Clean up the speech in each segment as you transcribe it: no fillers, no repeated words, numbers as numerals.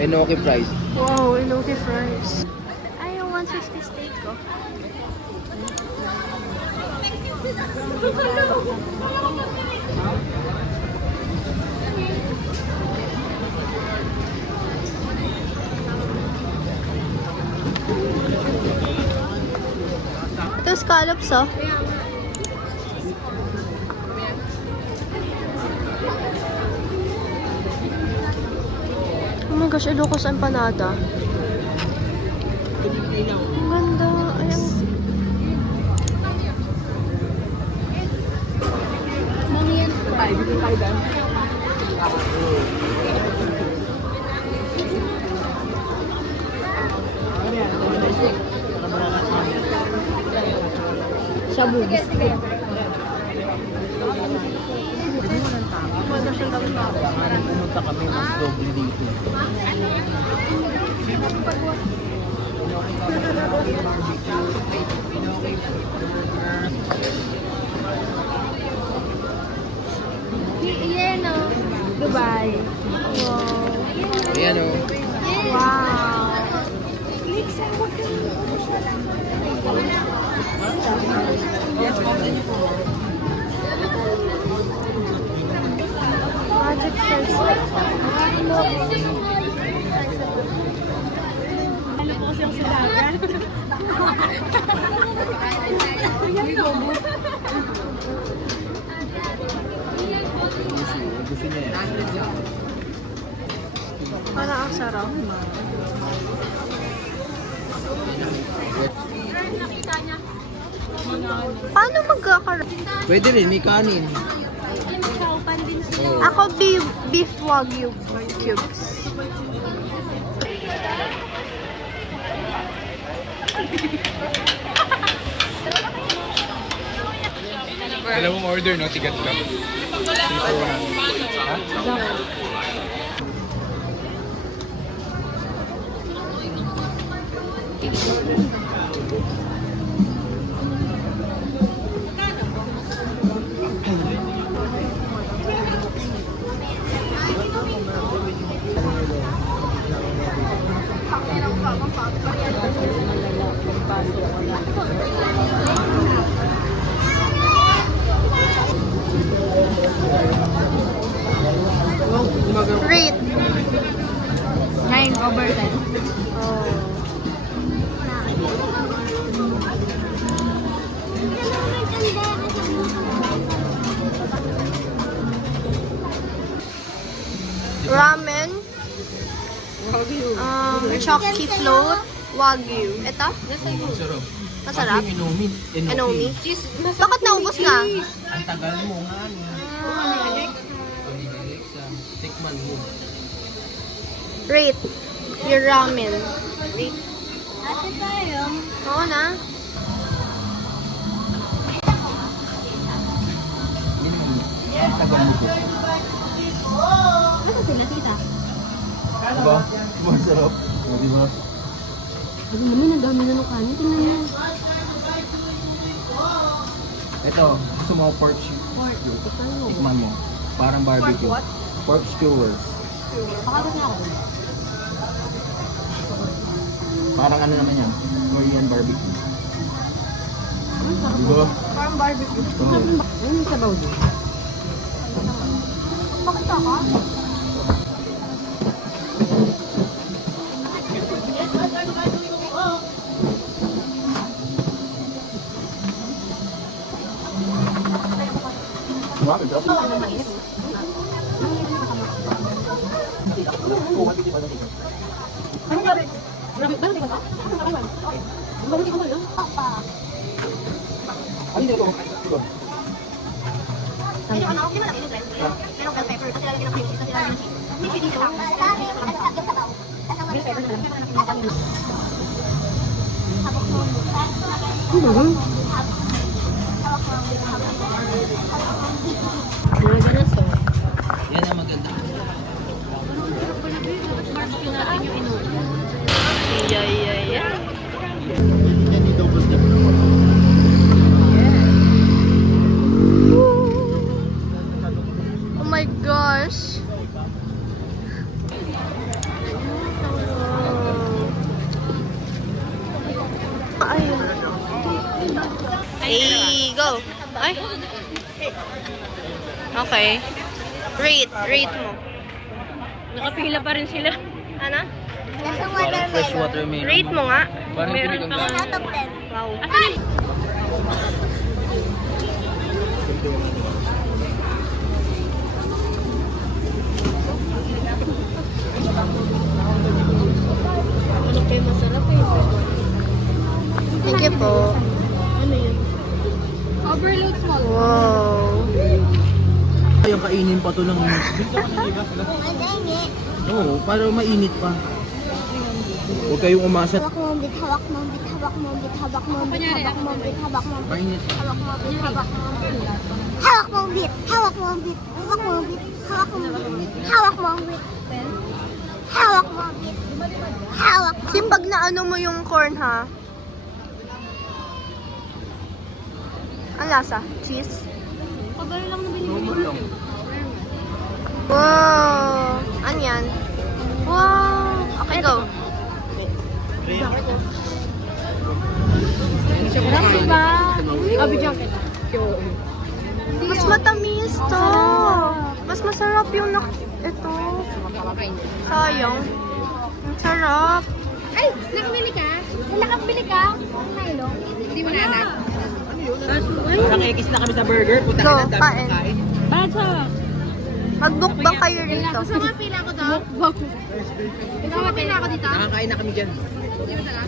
Enoki fries. Wow, Enoki fries. Ay, yung 150 steak ko. Ito scallops, oh. Oh my gosh, Ilocos empanada. Ang ganda. Ayan. Mangyan. Shabu. Pumunta kami mas doble dito. Yan, oh. Dubai. Wow. Ayan o. Wow. Magic first. Ano po siyang silagan? Gusto niya yan. Parang ang sarap. Paano magkakaroon? Pwede rin, may kanin. Ako beef wagyu cubes. Dalawang order, no? Tigat ka. Rate. 9/10. Oh. Ramen. Chokki float. Wagyu. Ito? Masarap. Masarap? Enomi. Enomi? Bakit naubos na? Ang tagal mo nga. Tikman mo. Rate. Your ramen. Ate tayo. Oo na. Ang tagal mo. Ano sila, tita? Diba? Masarap. O, diba? Sabi naman, ang dami na ng kanin. Tingnan mo. Ito, gusto mo pork tikman mo. Parang barbecue. Pork skewers. Pakagat na ako. Parang ano naman yan? Korean barbecue. Diba? Parang barbecue. Oo. Ano yung sabaw doon? Pakita ka? Grabe, sarap. Grabe, parang di ba? Parang di ba? Ano dito? Ano? Merong bell pepper, kasi lalagyan ng cream cheese, kasi lalagyan ng cheese. May chili sa tapos. Bell pepper na lang. Ano ba? Nalagyan na sauce. Yan ang maganda. Yan yung double step. Oh my gosh. Hey, go. Ay. Okay. Rate mo. Nakapila pa rin sila. Ano? Lasang Parang fresh watermelon. watermelon. Rate mo nga. Parang Meron pinigang pa ka. nga. Out of 10. Wow. Asan yung... Thank you po. Overload small. Wow. Yung kainin pa to ng... Madenge. Oo, para mainit pa. Huwag kayong umasa. Hawak mo, bit, hawak mo, bit, hawak mo, bit, hawak mo, bit, hawak mo, bit, hawak mo, bit, Mainit. hawak mo, bit, hawak mo, bit. Hawak mo, bit, hawak mo, bit, hawak mo, bit, hawak mo, bit, hawak mo, bit. Hawak mo, bit. Hawak mo. Simpag na ano mo yung corn ha? Ang lasa? Cheese? Normal lang. Wow! Ano yan? Wow! Okay, go. Diba? Abidjan kita. Mas matamis to. Mas masarap yung ito. Sayang. Ang sarap. Ay! Nakabili ka? Nakabili ka? Milo? Hindi mo nanak? Parang ekis na kami sa burger. Punta Go, ka na, dami kain. kain. Basa! Magbukbang kayo rito. Gusto mo pila ko to? Gusto mo pila ko dito? Nakakain na kami dyan.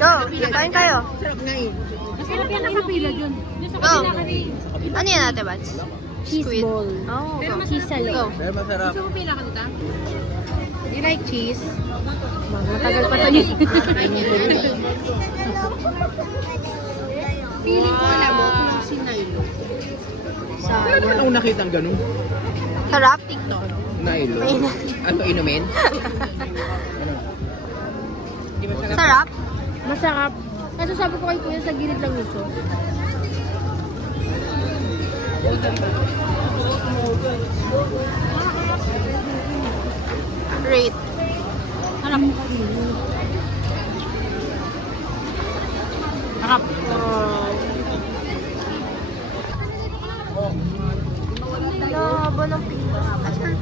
Go, kain kayo. Sarap nga eh. Masarap yan nakapila dyan. Go. Ano yan ate, Bats? Cheese Squid. ball. Oh, go. Cheese Go. salad. Pero masarap. Gusto mo pila ka dito? You like cheese? Matagal pa to yun. Feeling ko alam mo kung sinaylo. Wala naman ako nakita ang ganun. Sarap? Nailo. Ano, inumin? Sarap? Masarap. Kaso sabi ko kay Kuya sa gilid lang nito. Rate. Harap. Harap. Laba ng pila. Asan?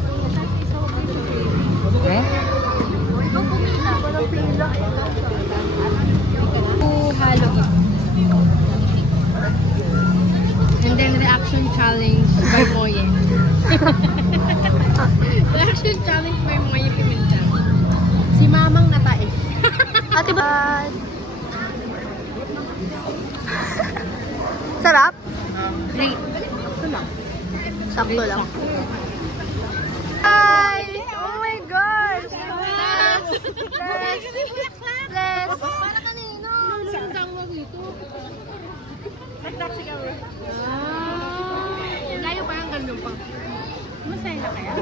Eh? Laba ng pila. Halo it. And then reaction challenge by Moye. Reaction challenge by Moye Pimentel. Si Mamang natae. Ate ba? Sarap? Great. Sakto lang. Hi! Oh my gosh! Bless! Bless! Para kanino? Saan tawag nito? Layo pa ang ganun pa. Masaya na kaya?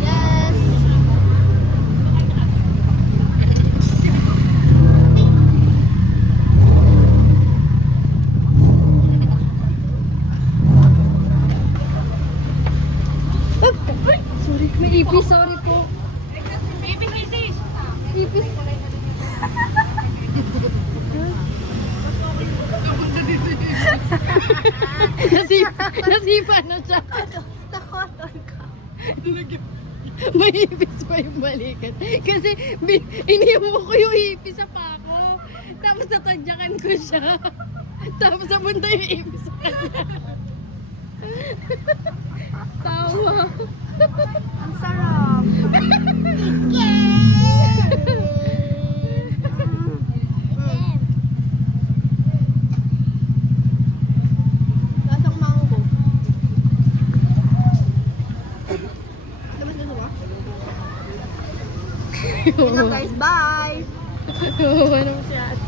Yes! Sorry, may ipis. Sorry po. Ipis. Nasipa na siya. Nakoton ka. May ipis pa yung balikat. Kasi iniwan ko yung ipis sa pako. Tapos natadyakan ko siya. Tapos napunta yung ipis sa kanya. Tawa. Ang sarap. Lasang mango. Yun lang guys, bye! Walang shot.